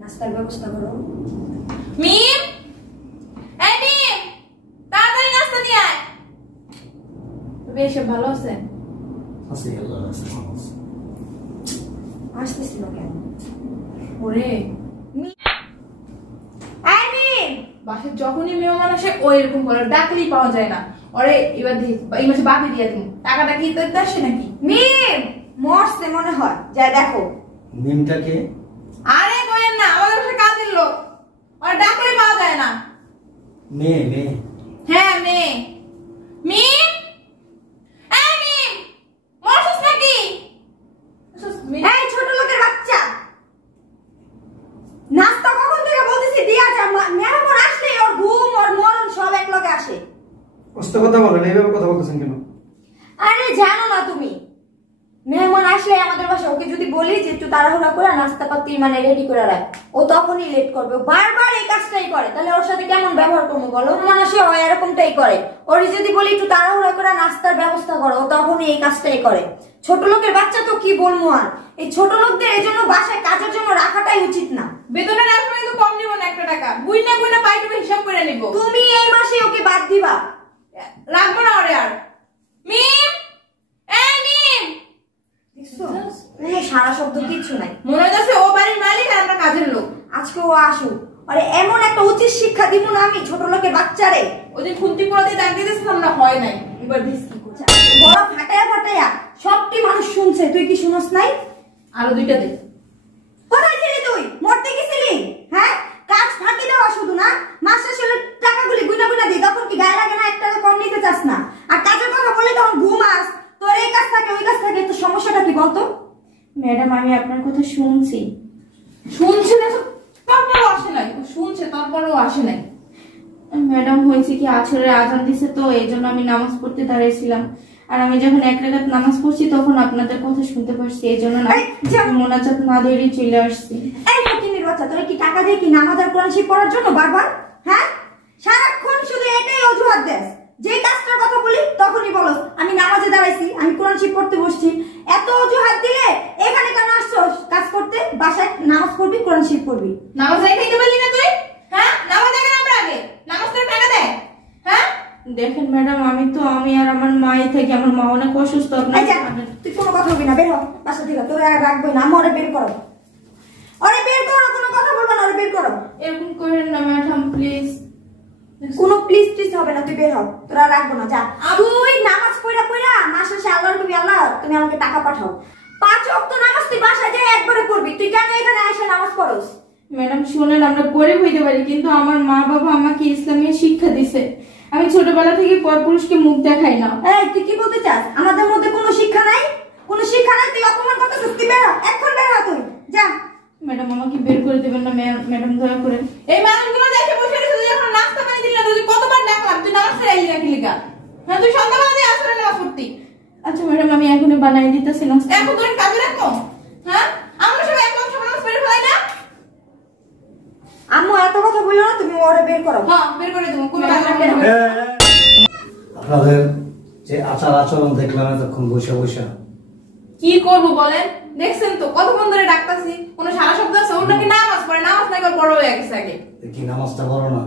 নাস্তার ব্যবস্থা করো। মিম, এই মিম, তাড়াতাড়ি নাস্তা নিয়ে আয়। বেশ ভালো আছে? আছে আল্লাহর রাস্তায় ভালো আছে। আসতেছিল কেন? ওরে এই মিম, বাসায় যখনই মেহমান আসে ও এরকম করে ডাকলেই পাওয়া যায় না। ওরে এবার এই মাসে বাকি দিয়ে দিন। টাকাটা কি তো আসে নাকি? মিম মরছে মনে হয়, যাই দেখো। মিমটাকে আরে কইেন না, আমাদের বাসায় কাজের লোক। ওরে ডাকলেই পাওয়া যায় না। মেয়ে মেয়ে হ্যাঁ মেয়ে। মিম, এই মিম, মরছিস নাকি? এই ছোট লোকের বাচ্চা, নাস্তা কখন থেকে বলতেছি দিয়া যা। মেহমান আসলে ওর ঘুম ওর মরণ সব এক লগে আসে। অস্ত কথা বলেন, এইভাবে কথা বলতেছেন কেন? আরে জানো না তুমি, মেহমান আসলে আমাদের বাসায় ওকে যদি বলি যে একটু তাড়াহুড়া করে নাস্তা পাতি মানে রেডি করে রাখ, ও তখনই লেট করবে। ও বারবার এই কাজটাই করে, তাহলে ওর সাথে কেমন ব্যবহার করবো বলো? মেহমান আসে ও এরকমটাই করে। ওর যদি বলি একটু তাড়াহুড়া করে নাস্তার ব্যবস্থা করো, ও তখনই এই কাজটাই করে। ছোট লোকের বাচ্চা তো কি বলবো আর। এই ছোট লোকদের এই জন্য বাসায় কাজের জন্য রাখাটাই উচিত না। বেতনের আসলে কিন্তু কম নিব না, 1 টাকা বুইনা বুইনা পাই তুমি হিসাব করে নিব। তুমি এই মাসে ওকে বাদ দিবা, রাখবো না ওরে আর। মিম, এই মিম, কোনো সারা শব্দ কিচ্ছু নাই। মনে হচ্ছে ও বাড়ির মালিক আর আমরা কাজের লোক। আজকে ও আসুক, আরে এমন একটা উচিত শিক্ষা দিব না আমি ছোট লোকের বাচ্চারে। ওই খুন্তি পড়া দিয়ে ডাক দিতেছিলাম না, হয় নাই। এবার দিস কি করছে? বড় ফাটায়া ফাটায়া সবটি মানুষ শুনছে, তুই কি শুনস নাই? আরো 2টা দে। কোথায় ছিলি তুই? মরতে গেছিলি? হ্যাঁ, কাজ ফাঁকি দেওয়া শুধু না, মাস শেষে টাকাগুলি গুনা গুনা দিই, তখন কি গায়ে লাগে না? 1 টাকা কম নিতে চাস না, আর কাজের কথা বলে তখন ঘুমাস। তোর এই কাজ থাকে ওই কাজ থাকে, তো সমস্যাটা কি বলতো? ম্যাডাম আমি আপনার কথা শুনছি। শুনছে না, তারপরেও আসে নাই। ও শুনছে তারপরেও আসে নাই। ম্যাডাম হয়েছে কি আছরের আজান দিছে, তো এই জন্য আমি নামাজ পড়তে দাঁড়িয়েছিলাম। আর আমি যখন 1 রাকাত নামাজ পড়ছি তখন আপনাদের কথা শুনতে পাচ্ছি, এই জন্য মোনাজাত না দিয়ে চলে আসছি। এই ফকিনীর বাচ্চা, তোরা কি টাকা দিয়ে কি নামাজ আর কোরআন শিক্ষা পড়ার জন্য বারবার? হ্যাঁ, সারাক্ষণ শুধু এটাই অজুহাত দেস। যে কাজটার কথা বলি তখনই বলো আমি নামাজে দাঁড়াইছি, আমি কোরআন শিক্ষা পড়তে বসছি। এত অজুহাত দিলে এখানে কেন আসছস কাজ করতে? বাসায় নামাজ পড়বি, কোরআন শিক্ষা পড়বি। নামাজ খাইতে পারলি না তুই? হ্যাঁ, নামাজ আগে আমরা আগে। নামাজ তোর টাকা দেয়? হ্যাঁ দেখেন ম্যাডাম, আমি আর আমার মাই থেকে, আমার মা অনেক অসুস্থ। তুই কোনো কথা বলবি না, বের হ বাসা থেকে। তোর আর রাখবো না, ওরে বের করো, ওরে বের করো, কোনো কথা বলবো না, ওরে বের করো। এরকম করেন না ম্যাডাম প্লিজ। কোনো প্লিজ প্লিজ হবে না, তুই বের হ, তোরা রাখবো না, যা। তুই নামাজ পড়া পড়া মাস শেষে আল্লাহর নবী, আল্লাহ তুমি আমাকে টাকা পাঠাও। 5 ওয়াক্ত নামাজ তুই বাসায় যাই একবারে পড়বি, তুই কেন এখানে এসে নামাজ পড়স? ম্যাডাম শুনেন, আমরা গরিব হইতে পারি কিন্তু আমার মা বাবা আমাকে ইসলামী শিক্ষা দিছে। আমি ছোটবেলা থেকে পরপুরুষকে মুখ দেখাই না। এই তুই কি বলতে চাস? আমাদের মধ্যে কোনো শিক্ষা নাই? কোনো শিক্ষা নাই? তুই অপমান করতেছিস, তুই বের হ, এখন বের হ তুই, যা। ম্যাডাম আমাকে বের করে দেবেন না ম্যাডাম, দয়া করে। এই মানুষগুলো দেখে বসে রয়েছে, তুই এখন নাস্তা পানি দিলি না, তুই কতবার ডাকলাম, তুই নামাজ ছেড়ে আইলি নাকি লিগা? হ্যাঁ, তুই সন্ধ্যাবেলা দিয়ে আসরে নামাজ পড়তি। আচ্ছা ম্যাডাম, আমি এখনই বানাই দিতেছি না। এখন তোর কাজে রাখবো? হ্যাঁ, আমরা সবাই একদম সবাই নামাজ পড়ে ফেলাই না। আম্মু এত কথা বললো না, তুমি ওরে বের করো। হ্যাঁ, বের করে দেবো। কোনো আপনাদের যে আচার আচরণ দেখলাম এতক্ষণ বসে বসে, কি করবো বলেন? দেখছেন তো কতক্ষণ ধরে ডাকতাছি, কোনো সারা শব্দ আছে? ওর নাকি নামাজ পড়ে, নামাজ না করে বড় হয়ে গেছে আগে। কি নামাজটা বড় না?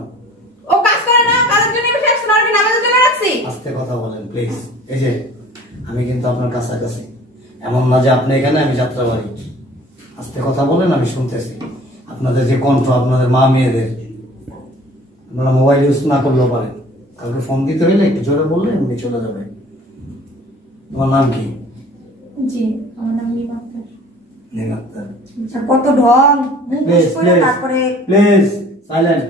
ও কাজ করে না, কাজের জন্য বসে আসছে না, ওর কি নামাজের জন্য রাখছি? আস্তে কথা বলেন প্লিজ। এই যে আমি কিন্তু আপনার কাছাকাছি, এমন না যে আপনি এখানে আমি যাত্রা বাড়ি। আস্তে কথা বলেন, আমি শুনতেছি। আপনাদের যে কণ্ঠ, আপনাদের মা মেয়েদের, আপনারা মোবাইল ইউজ না করলেও পারেন। কালকে ফোন দিতে হইলে একটু জোরে বললে এমনি চলে যাবে। তোমার নাম কি? জি, আমার নাম মিম আক্তার। মিম আক্তার। কত ঢং, মুখ প্লিজ করে তারপরে প্লিজ সাইলেন্ট,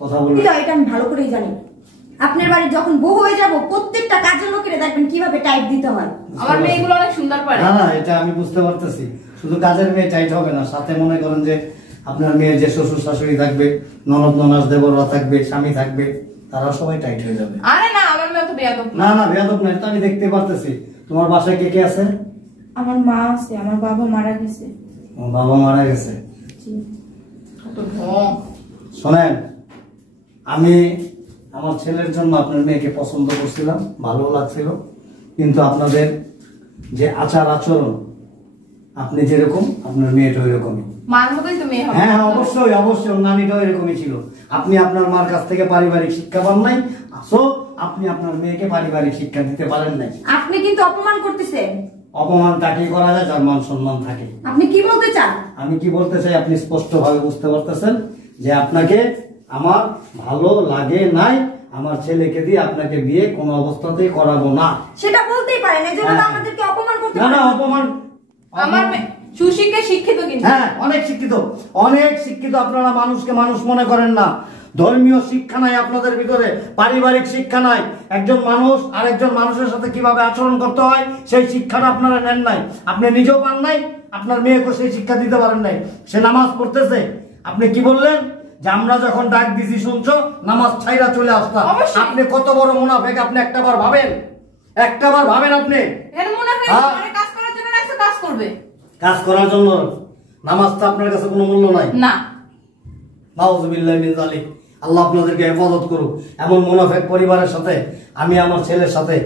কথা বলুন। এটা আমি ভালো করেই জানি। আপনার বাড়ি যখন বউ হয়ে যাব, প্রত্যেকটা কাজের লোকেরা দেখবেন কিভাবে টাইট দিতে হয়। আমার মেয়েগুলো অনেক সুন্দর পারে। না না, এটা আমি বুঝতে পারতেছি। শুধু কাজের মেয়ে টাইট হবে না, সাথে মনে করেন যে আপনার মেয়ের যে শ্বশুর শাশুড়ি থাকবে, ননদ ননাস দেবররা থাকবে, স্বামী থাকবে, তারা সবাই টাইট হয়ে যাবে। আরে না, আমার মেয়ে তো বেয়াদব না। না না, বেয়াদব না, এটা আমি দেখতে পারতেছি। তোমার বাসায় কে কে আছে? আমার মা আছে, আমার বাবা মারা গেছে। তোমার বাবা মারা গেছে? জি। কত ঢং। শোনেন, আমি আমার ছেলের জন্য আপনার মেয়েকে পছন্দ করছিলাম, ভালো লাগছিল, কিন্তু আপনাদের যে আচার আচরণ আপনি যেরকম আপনার মেয়েটা ওইরকমই। মার মতোই তো মেয়ে হবে। হ্যাঁ হ্যাঁ, অবশ্যই অবশ্যই, ওর নানিটাও এরকমই ছিল। আপনি আপনার মার কাছ থেকে পারিবারিক শিক্ষা পান নাই, সো আপনি আপনার মেয়েকে পারিবারিক শিক্ষা দিতে পারেন নাই। আপনি কিন্তু অপমান করতেছেন। অপমান তাকেই করা যায় যার মান সম্মান থাকে। আপনি কি বলতে চান? আমি কি বলতে চাই আপনি স্পষ্ট ভাবে বুঝতে পারতেছেন যে আপনাকে আমার ভালো লাগে নাই, আমার ছেলেকে দিয়ে আপনাকে বিয়ে কোনো অবস্থাতেই করাবো না। সেটা বলতেই পারেন, এজন্য তো হ্যাঁ। আমাদেরকে অপমান করতে না না, পারেন। অপমান আমার মেয়ে সুশিক্ষা শিক্ষিত কিন্তু। হ্যাঁ, অনেক শিক্ষিত, অনেক শিক্ষিত। আপনারা মানুষকে মানুষ মনে করেন না। ধর্মীয় শিক্ষা নাই আপনাদের ভিতরে, পারিবারিক শিক্ষা নাই। একজন মানুষ আর একজন মানুষের সাথে কিভাবে আচরণ করতে হয় সেই শিক্ষাটা আপনারা নেন নাই। আপনি নিজেও পান নাই, আপনার মেয়েকে সেই শিক্ষা দিতে পারেন নাই। সে নামাজ পড়তেছে, আপনি কি বললেন যে আমরা যখন ডাক দিছি শুনছো, নামাজ ছাইরা চলে আসতাম। অবশ্যই। আপনি কত বড় মুনাফেক, আপনি একটাবার ভাবেন, একটাবার ভাবেন। আপনি এর মনে হয় হ্যাঁ। মানে কাজ করার জন্য রাখছে, কাজ করবে কাজ করার জন্য নামাজটা আপনার কাছে কোনো মূল্য নাই। না। নাউযুবিল্লাহি মিন যালিক। আল্লাহ আপনাদেরকে হেফাজত করুক। এমন মুনাফিক পরিবারের সাথে আমি আমার ছেলের সাথে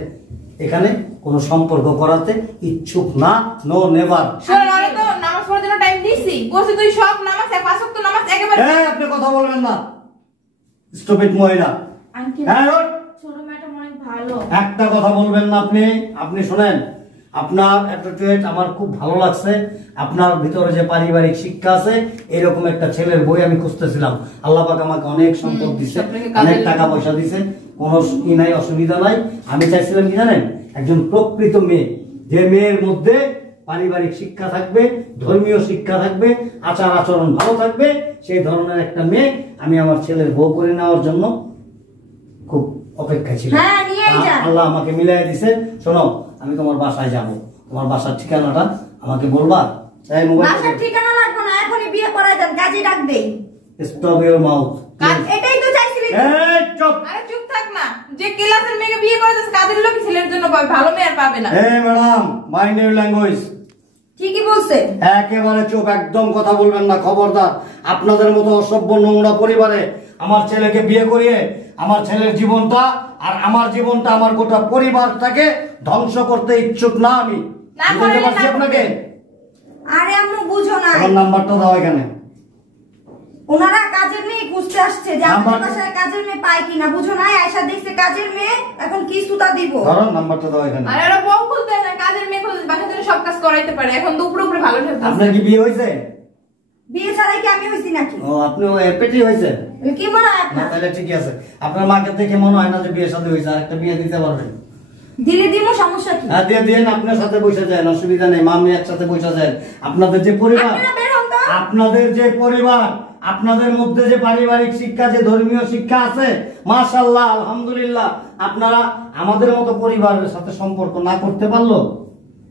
এখানে কোনো সম্পর্ক করাতে ইচ্ছুক না। No never. শোন, আমি তো নামাজ পড়ার জন্য টাইম দিছি, বলছি তুই সব নামাজ পাঁচ ওয়াক্ত নামাজ একেবারে। এই আপনি কথা বলবেন না, স্টুপিড মহিলা। আঙ্কেল, হ্যাঁ, ওঠ। ছোট ম্যাডাম অনেক ভালো। একটা কথা বলবেন না আপনি। আপনি শুনেন, আপনার অ্যাটিটিউড আমার খুব ভালো লাগছে। আপনার ভিতরে যে পারিবারিক শিক্ষা আছে, এরকম একটা ছেলের বই আমি খুঁজতেছিলাম। আল্লাহ পাক আমাকে অনেক সম্পদ দিছে, আপনাকে কাজে অনেক টাকা পয়সা দিছে, কোনো ই নাই, অসুবিধা নাই। আমি চাইছিলাম কি জানেন, একজন প্রকৃত মেয়ে, যে মেয়ের মধ্যে পারিবারিক শিক্ষা থাকবে, ধর্মীয় শিক্ষা থাকবে, আচার আচরণ ভালো থাকবে, সেই ধরনের একটা মেয়ে আমি আমার ছেলের বউ করে নেওয়ার জন্য খুব অপেক্ষা ছিল। হ্যাঁ, নিয়েই যান। আল্লাহ আমাকে মিলাই দিছে। শোনো, আমি তোমার বাসায় যাব, তোমার বাসার ঠিকানাটা আমাকে বলবা। এই মোবাইল বাসার ঠিকানা লাগবে না, এখনই বিয়ে করায় দেন, কাজে ডাক দেই। Stop your mouth. এটাই তো চাইছিলি। এই চুপ। আরে চুপ থাক না, যে ক্লাসের মেয়েকে বিয়ে করেছে কাজের লোক ছেলের জন্য পাবে, ভালো মেয়ে আর পাবে না। এই ম্যাডাম, মাইন্ড ইওর ল্যাঙ্গুয়েজ। ঠিকই বলছেন। একেবারে চুপ, একদম কথা বলবেন না, খবরদার। আপনাদের মতো অসভ্য নোংরা পরিবারে আমার ছেলেকে বিয়ে করিয়ে আমার ছেলের জীবনটা আর আমার জীবনটা, আমার গোটা পরিবারটাকে ধ্বংস করতে ইচ্ছুক না আমি। না বুঝতে করলে পারছি না আপনাকে। আরে আম্মু বুঝো না, আমার নাম্বারটা দাও এখানে। ওনারা কাজের মেয়ে খুঁজতে আসছে যে আমাদের নাম্বার- বাসায় কাজের মেয়ে পায় কিনা, বুঝো না? আয়সা দেখছে কাজের মেয়ে, এখন কি সুতা দিব? ধরো নাম্বারটা দাও এখানে। আর ওরা বউ খুলতে না, কাজের মেয়ে খুলতে, বাসা থেকে সব কাজ করাইতে পারে। এখন তো উপরে উপরে ভালো ঠেকতেছে। আপনার কি বিয়ে হয়েছে? বিয়ে ছাড়াই কি আমি হয়েছি নাকি? ও, আপনি পেটি হয়েছে? কি মনে হয় না, আপনার? তাহলে ঠিকই আছে। আপনার মাকে দেখে মনে হয় না যে বিয়ের সাথে হয়েছে। আর একটা বিয়ে দিতে পারবেন? দিলে দিমো, সমস্যা কি? হ্যাঁ, দিয়ে দিন। আপনার সাথে বসে যায়, অসুবিধা নেই। মামি একসাথে বসে যায়। আপনাদের যে পরিবার, আপনারা বের হন তো। আপনাদের যে পরিবার, আপনাদের মধ্যে যে পারিবারিক শিক্ষা, যে ধর্মীয় শিক্ষা আছে, মাশাআল্লাহ, আলহামদুলিল্লাহ। আপনারা আমাদের মতো পরিবারের সাথে সম্পর্ক না করতে পারলো,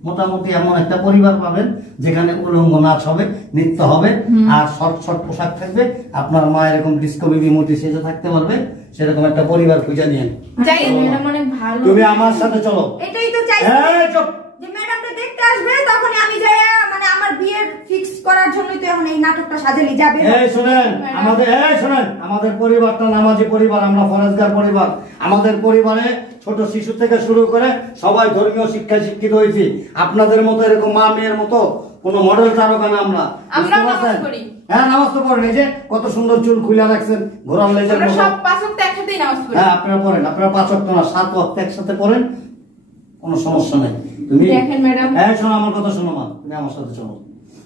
মোটামুটি এমন একটা পরিবার পাবেন যেখানে উলঙ্গ নাচ হবে, নৃত্য হবে, আর শর্ট শর্ট পোশাক থাকবে। আপনার মা এরকম ডিস্কো বেবি মোটি সেজে থাকতে পারবে, সেরকম একটা পরিবার খুঁজে নিয়েন। যাই আঙ্কেল, ম্যাডাম অনেক ভালো। তুমি আমার সাথে চলো। এটাই তো চাইছি এই চুপ। যে ম্যাডামটা দেখতে আসবে, তখন আমি যাই, মানে আমার বিয়ের ফিক্স করার জন্যই তো এখন এই নাটকটা সাজালি যাবে। আমাদের পরিবারটা নামাজি পরিবার, আমরা ফরেজগার পরিবার। আমাদের পরিবারে ছোট শিশু থেকে শুরু করে সবাই ধর্মীয় শিক্ষায় শিক্ষিত হয়েছি। আপনাদের মতো এরকম মা মেয়ের মতো কোন মডেল তারকা না আমরা। আমরা বুঝতে নামাজ পারছেন? পড়ি। হ্যাঁ, নামাজ তো পড়েন। এই যে কত সুন্দর চুল খুলে রাখছেন, ঘোরার লেজের আমরা মতো। সব পাঁচ ওয়াক্ত একসাথেই নামাজ পড়ি। হ্যাঁ, আপনারা পড়েন। আপনারা 5 ওয়াক্ত না 7 ওয়াক্ত একসাথে পড়েন, কোনো সমস্যা নেই। তুমি দেখেন ম্যাডাম। হ্যাঁ, শোনো আমার কথা, শোনো মা, তুমি আমার সাথে চলো।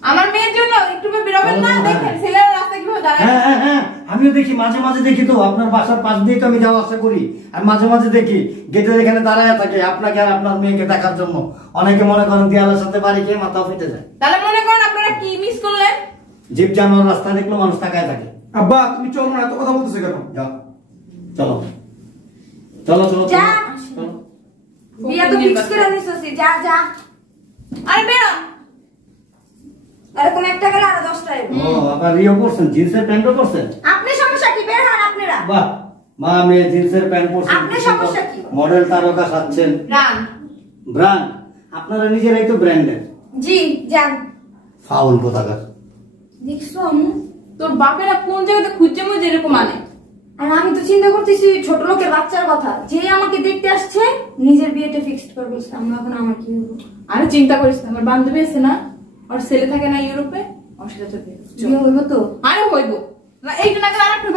আমার মেয়ের জন্য একটু বেরোবেন না? হ্যাঁ। দেখেন ছেলেরা রাস্তায় কিভাবে দাঁড়ায়। হ্যাঁ হ্যাঁ হ্যাঁ, আমিও দেখি, মাঝে মাঝে দেখি তো। আপনার বাসার পাশ দিয়ে তো আমি যাওয়া আসা করি, আর মাঝে মাঝে দেখি গেটের এখানে দাঁড়ায় থাকে আপনাকে আর আপনার মেয়েকে দেখার জন্য। অনেকে মনে করেন দেয়ালের সাথে বাড়ি খেয়ে মাথা ফেটে যায়। তাহলে মনে করেন আপনারা কি মিস করলেন? জীব জানোয়ার রাস্তায় দেখলো মানুষ তাকায় থাকে। আব্বা তুমি চলো না, এত কথা বলতেছে কেন? যাও, চলো চলো চলো যা। চলো। বিয়ে তো ফিক্স করে নিছি, যা যা। আরে বেরো। এরকম একটা গেলে আরো 10টা এলো। ও, আবার রিও পরছেন, জিন্সের প্যান্টও পরছেন? আপনি সমস্যা কি? বের হন আপনারা। বাহ, মা মেয়ে জিন্সের প্যান্ট পরছেন, আপনার সমস্যা কি? মডেল তারকা সাজছেন। রান। ব্র্যান্ড, আপনারা নিজেরাই তো ব্র্যান্ডের। জি যান। ফাউল কোথাকার। দেখছো আম্মু? তোর বাপেরা কোন জায়গাতে খুঁজছে মুজে এরকম আনে? আর আমি তো চিন্তা করতেছি ছোট লোকের বাচ্চার কথা, যে আমাকে দেখতে আসছে নিজের বিয়েটা ফিক্সড করবে। আমরা এখন আমার কি হবো? আরে চিন্তা করিস না, আমার বান্ধবী আছে না, আর ছেলে থাকে না ইউরোপে, ওর সাথে তো বিয়ে। বিয়ে হইব তো? আরে হইব না, এইটা না, আরেকটা